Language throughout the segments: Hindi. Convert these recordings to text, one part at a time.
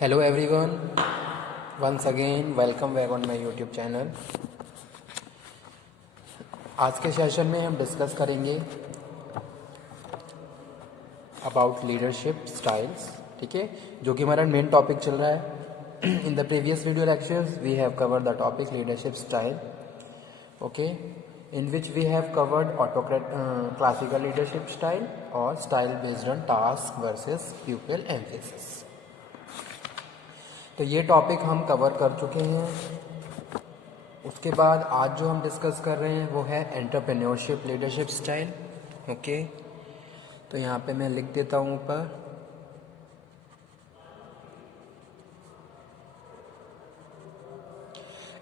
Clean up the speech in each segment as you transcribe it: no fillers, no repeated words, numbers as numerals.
Hello everyone, once again welcome back on my YouTube channel। आज के सेशन में हम डिस्कस करेंगे अबाउट लीडरशिप स्टाइल्स, ठीक है, जो कि हमारा मेन टॉपिक चल रहा है। In the previous video lectures we have covered the topic leadership style, okay, in which we have covered classical leadership style or style based on task versus pupil emphasis। तो ये टॉपिक हम कवर कर चुके हैं। उसके बाद आज जो हम डिस्कस कर रहे हैं वो है एंटरप्रेन्योरशिप लीडरशिप स्टाइल, ओके। तो यहाँ पे मैं लिख देता हूँ ऊपर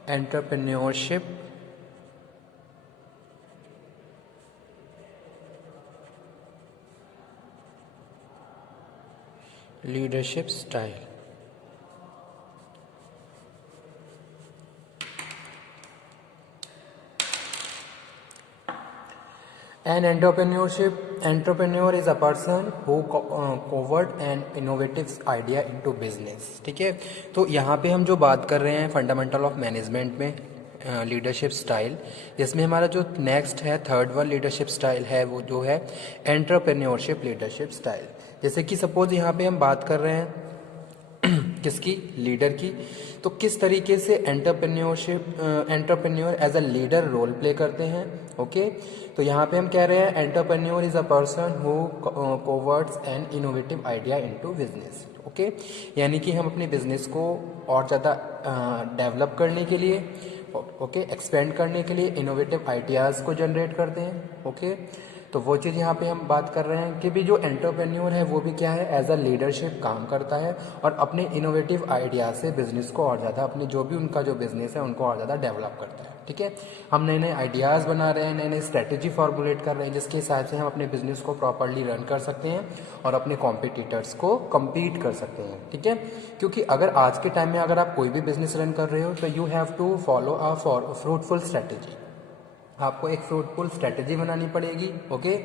entrepreneurship leadership style. An entrepreneur is a person who forward an innovative idea into business, ठीक है। तो यहाँ पे हम जो बात कर रहे हैं फंडामेंटल ऑफ मैनेजमेंट में लीडरशिप स्टाइल, जिसमें हमारा जो नेक्स्ट है थर्ड वन लीडरशिप स्टाइल है वो जो है एंटरप्रेन्योरशिप लीडरशिप स्टाइल। जैसे कि सपोज यहाँ पे हम बात कर रहे हैं किसकी, लीडर की। तो किस तरीके से entrepreneur as a leader role play करते हैं, ओके। तो यहाँ पे हम कह रहे हैं entrepreneur is a person who forwards an innovative idea into business, okay. यानी कि हम अपने बिजनेस को और ज़्यादा डेवलप करने के लिए, ओके, एक्सपेंड करने के लिए इनोवेटिव आइडियाज़ को जनरेट करते हैं, ओके। तो वो चीज़ यहाँ पे हम बात कर रहे हैं कि भी जो एंटरप्रेन्योर है वो भी क्या है, एज अ लीडरशिप काम करता है और अपने इनोवेटिव आइडिया से बिजनेस को और ज़्यादा, अपने जो भी उनका जो बिजनेस है उनको और ज़्यादा डेवलप करता है, ठीक है। हम नए नए आइडियाज़ बना रहे हैं, नए नए स्ट्रेटेजी फॉर्मुलेट कर रहे हैं जिसके हिसाब से हम अपने बिजनेस को प्रॉपरली रन कर सकते हैं और अपने कॉम्पिटिटर्स को कम्पीट कर सकते हैं, ठीक है। क्योंकि अगर आज के टाइम में अगर आप कोई भी बिजनेस रन कर रहे हो तो you have to follow a fruitful strategy. आपको एक फ्रूटफुल स्ट्रेटेजी बनानी पड़ेगी, ओके,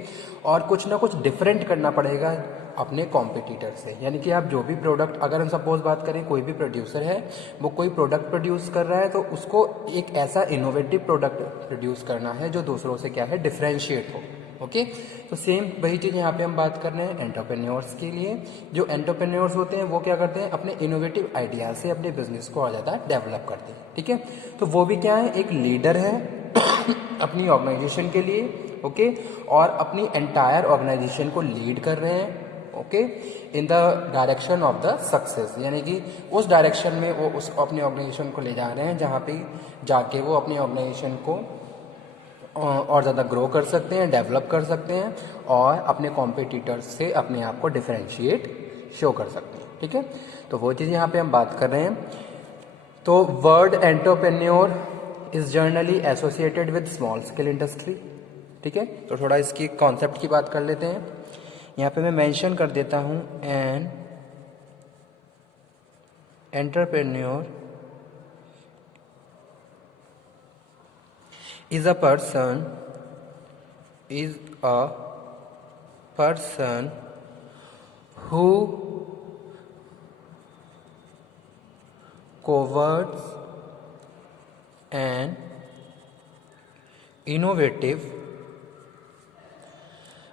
और कुछ ना कुछ डिफरेंट करना पड़ेगा अपने कॉम्पिटिटर से। यानी कि आप जो भी प्रोडक्ट, अगर हम सपोज बात करें कोई भी प्रोड्यूसर है, वो कोई प्रोडक्ट प्रोड्यूस कर रहा है तो उसको एक ऐसा इनोवेटिव प्रोडक्ट प्रोड्यूस करना है जो दूसरों से क्या है, डिफरेंशिएट हो, ओके। तो सेम वही चीज़ यहाँ पे हम बात कर रहे हैं एंटरप्रेन्योर्स के लिए। जो एंटरप्रेन्योर्स होते हैं वो क्या करते हैं, अपने इनोवेटिव आइडिया से अपने बिजनेस को और ज़्यादा डेवलप करते हैं, ठीक है। तो वो भी क्या है, एक लीडर है अपनी ऑर्गेनाइजेशन के लिए, ओके, और अपनी एंटायर ऑर्गेनाइजेशन को लीड कर रहे हैं, okay, in the direction of the success. यानी कि उस डायरेक्शन में वो उस अपनी ऑर्गेनाइजेशन को ले जा रहे हैं जहाँ पे जाके वो अपनी ऑर्गेनाइजेशन को और ज़्यादा ग्रो कर सकते हैं, डेवलप कर सकते हैं और अपने कॉम्पिटिटर्स से अपने आप को डिफरेंशिएट शो कर सकते हैं, ठीक है। तो वो चीज़ यहाँ पे हम बात कर रहे हैं। तो word entrepreneur is generally associated with small scale industry, ठीक है। तो थोड़ा इसकी कॉन्सेप्ट की बात कर लेते हैं। यहाँ पे मैं मेंशन कर देता हूँ an entrepreneur is a person who forwards an innovative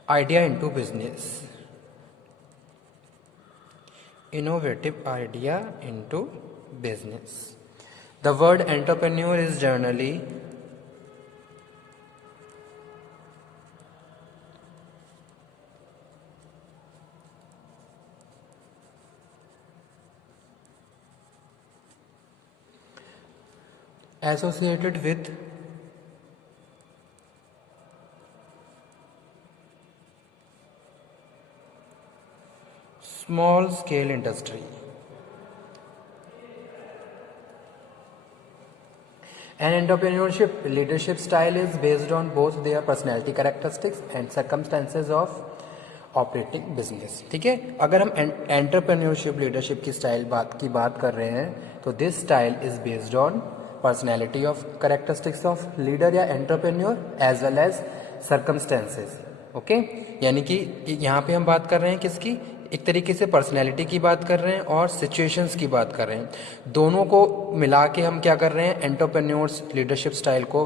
idea into business. The word entrepreneur is generally associated with small scale industry. An entrepreneurship leadership style is based on both their personality characteristics and circumstances of operating business, ठीक है। अगर हम एंटरप्रेन्योरशिप लीडरशिप की बात कर रहे हैं तो this style is based on personality of characteristics of leader या entrepreneur as well as circumstances, okay. यानी कि यहाँ पे हम बात कर रहे हैं किसकी, एक तरीके से पर्सनैलिटी की बात कर रहे हैं और सिचुएशंस की बात कर रहे हैं। दोनों को मिला के हम क्या कर रहे हैं, एंटरप्रेन्योर्स लीडरशिप स्टाइल को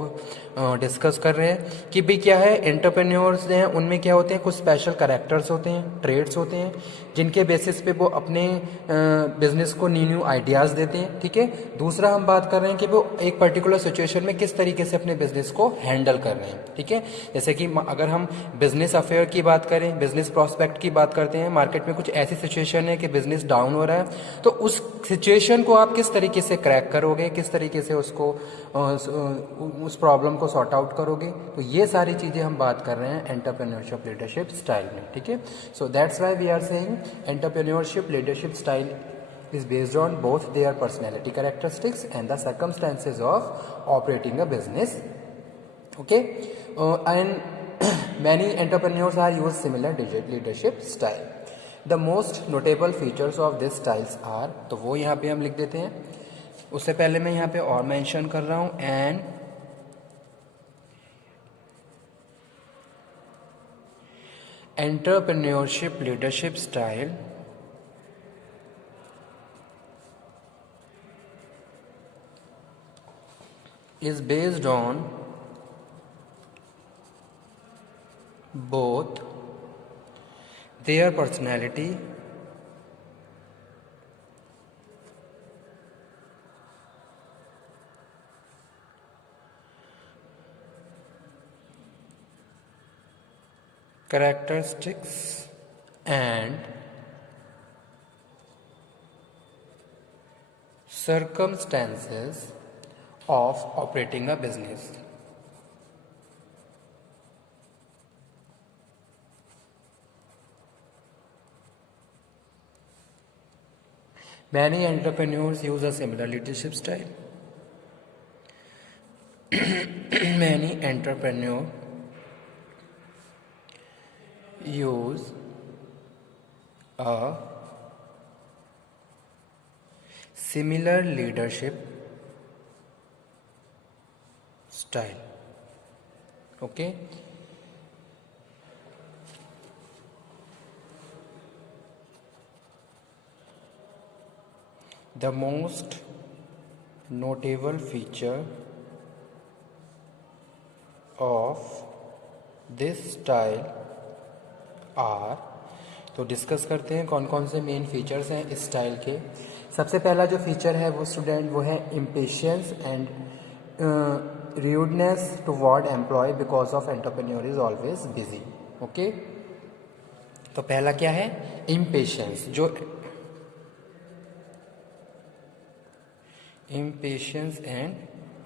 डिस्कस कर रहे हैं कि भाई क्या है, एंटरप्रेन्योर्स हैं उनमें क्या होते हैं, कुछ स्पेशल कैरेक्टर्स होते हैं, ट्रेड्स होते हैं, जिनके बेसिस पे वो अपने बिजनेस को न्यू न्यू आइडियाज़ देते हैं। ठीक है। दूसरा हम बात कर रहे हैं कि वो एक पर्टिकुलर सिचुएशन में किस तरीके से अपने बिजनेस को हैंडल कर रहे हैं। ठीक है। जैसे कि अगर हम बिजनेस अफेयर की बात करें, बिजनेस प्रॉस्पेक्ट की बात करते हैं, मार्केट में कुछ ऐसी सिचुएशन है कि बिजनेस डाउन हो रहा है, तो उस सिचुएशन को आप किस तरीके से क्रैक करोगे, किस तरीके से उसको उस प्रॉब्लम को सॉर्ट आउट करोगे। तो ये सारी चीज़ें हम बात कर रहे हैं एंटरप्रेन्योरशिप लीडरशिप स्टाइल में। ठीक है। So that's why we are saying entrepreneurship leadership style is based on both their personality characteristics and the circumstances of operating a business. Okay. And many entrepreneurs are use similar leadership style. The most notable features of this styles are, तो वो यहाँ पे हम लिख देते हैं। उससे पहले मैं यहाँ पे और मेंशन कर रहा हूँ, and entrepreneurship leadership style is based on both their personality characteristics and circumstances of operating a business. Many entrepreneurs use a similar leadership style. Many entrepreneurs use a similar leadership style. Okay. The most notable feature of this style are, तो डिस्कस करते हैं कौन कौन से मेन फीचर्स हैं इस स्टाइल के। सबसे पहला जो फीचर है वो स्टूडेंट वो है impatience and rudeness toward employee because of entrepreneur is always busy. Okay. तो पहला क्या है, इम्पेशंस, जो इम्पेशंस एंड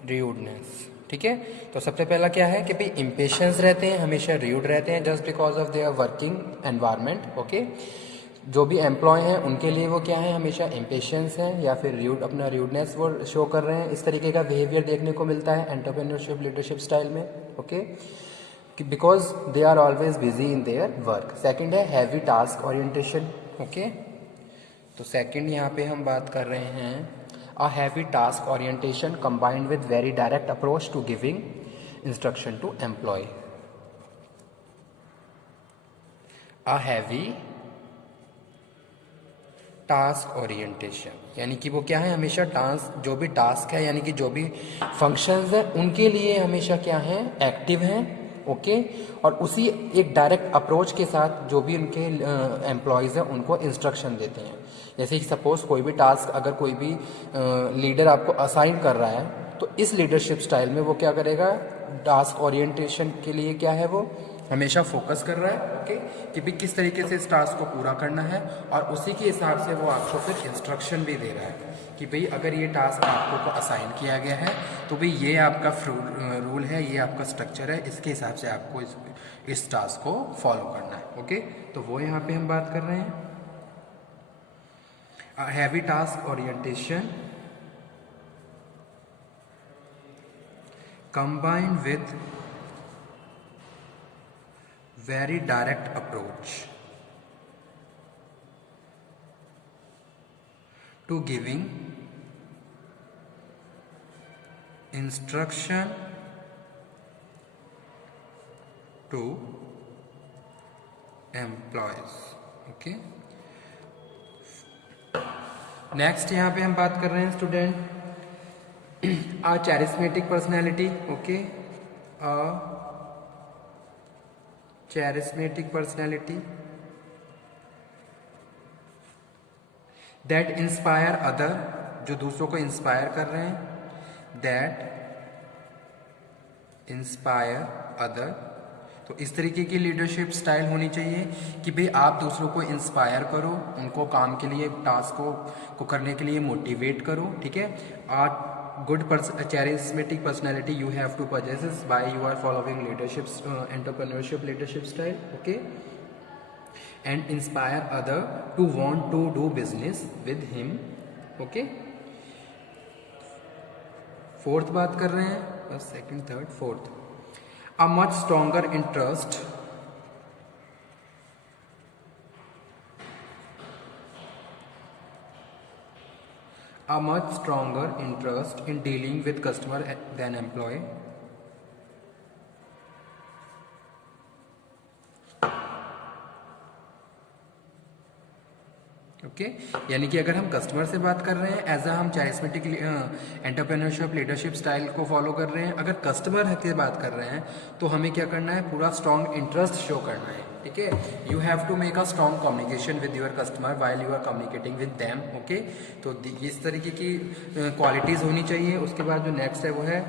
र्यूडनेस। ठीक है। तो सबसे पहला क्या है कि भाई इम्पेशंस रहते हैं, हमेशा र्यूड रहते हैं just because of their working environment. Okay. जो भी एम्प्लॉय हैं उनके लिए वो क्या है, हमेशा इम्पेशंस हैं या फिर अपना र्यूडनेस वो शो कर रहे हैं। इस तरीके का बिहेवियर देखने को मिलता है एंटरप्रेन्योरशिप लीडरशिप स्टाइल में। Okay. Because they are always busy in their work. Second है हैवी टास्क ओरिएंटेशन। ओके। तो सेकेंड यहाँ पे हम बात कर रहे हैं a heavy task orientation combined with very direct approach to giving instruction to employee. A heavy task orientation, यानी कि वो क्या है, हमेशा टास्क, जो भी टास्क है यानी कि जो भी फंक्शंस हैं उनके लिए हमेशा क्या है, एक्टिव हैं। ओके। और उसी एक डायरेक्ट अप्रोच के साथ जो भी उनके एम्प्लॉयज़ हैं उनको इंस्ट्रक्शन देते हैं। जैसे कि सपोज कोई भी टास्क अगर कोई भी लीडर आपको असाइन कर रहा है तो इस लीडरशिप स्टाइल में वो क्या करेगा, टास्क ओरिएंटेशन के लिए क्या है, वो हमेशा फोकस कर रहा है। ओके। कि भी किस तरीके से इस टास्क को पूरा करना है और उसी के हिसाब से वो आपको फिर इंस्ट्रक्शन भी दे रहा है कि भाई अगर ये टास्क आपको को असाइन किया गया है तो भाई ये आपका रूल है, ये आपका स्ट्रक्चर है, इसके हिसाब से आपको इस टास्क को फॉलो करना है। ओके। तो वो यहाँ पे हम बात कर रहे हैं heavy task orientation combined with very direct approach to giving instruction to employees. Okay. Next यहाँ पे हम बात कर रहे हैं student a charismatic personality. Okay, a charismatic personality that inspire other, जो दूसरों को इंस्पायर कर रहे हैं, that inspire other. तो इस तरीके की लीडरशिप स्टाइल होनी चाहिए कि भाई आप दूसरों को इंस्पायर करो, उनको काम के लिए, टास्कों को करने के लिए मोटिवेट करो. ठीक है. Good charismatic personality you have to possess by you are following leadership entrepreneurship leadership style. Okay, and inspire other to want to do business with him. Okay, fourth बात कर रहे हैं, second, third, fourth. A much stronger interest in dealing with customer than employee. Okay, यानी कि अगर हम कस्टमर से बात कर रहे हैं एज हम चारिस्मेटिक एंटरप्रेन्योरशिप लीडरशिप स्टाइल को फॉलो कर रहे हैं, अगर कस्टमर से बात कर रहे हैं तो हमें क्या करना है, पूरा स्ट्रॉन्ग इंटरेस्ट शो करना है. ठीक है. You have to make a strong communication with your customer while you are communicating with them. Okay, तो इस तरीके की क्वालिटीज होनी चाहिए. उसके बाद जो नेक्स्ट है वो है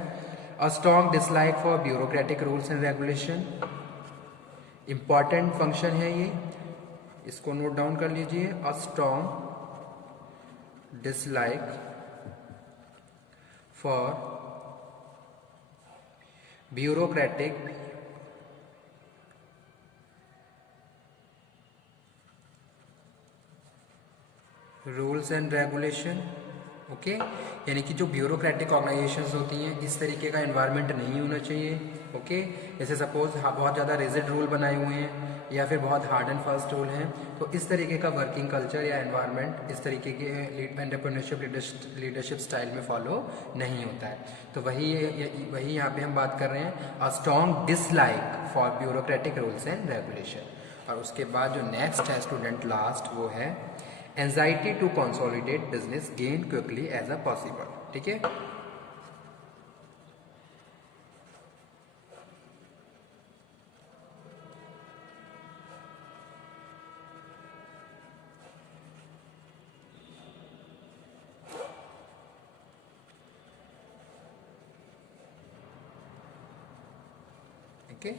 a strong dislike for bureaucratic rules and regulation. Important function है ये, इसको नोट डाउन कर लीजिए. A strong dislike for bureaucratic rules and regulation. Okay, यानी कि जो ब्यूरोक्रेटिक ऑर्गेनाइजेशंस होती हैं इस तरीके का एनवायरनमेंट नहीं होना चाहिए. ओके, जैसे सपोज बहुत ज़्यादा रिजिड रूल बनाए हुए हैं या फिर बहुत हार्ड एंड फास्ट रूल हैं, तो इस तरीके का वर्किंग कल्चर या एनवायरनमेंट इस तरीके के एंटरप्रेन्योरशिप लीडरशिप स्टाइल में फॉलो नहीं होता है. तो वही यहाँ पे हम बात कर रहे हैं a strong dislike for bureaucratic rules and regulation. और उसके बाद जो नेक्स्ट है स्टूडेंट लास्ट, वो है anxiety to consolidate business gain quickly as a possible. ठीक है. ओके,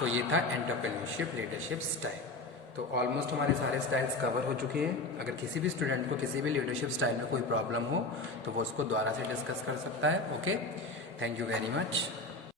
तो ये था एंटरप्रेन्योरशिप लीडरशिप स्टाइल. तो ऑलमोस्ट हमारे सारे स्टाइल्स कवर हो चुके हैं. अगर किसी भी स्टूडेंट को किसी भी लीडरशिप स्टाइल में कोई प्रॉब्लम हो तो वो उसको दोबारा से डिस्कस कर सकता है. Okay, thank you very much.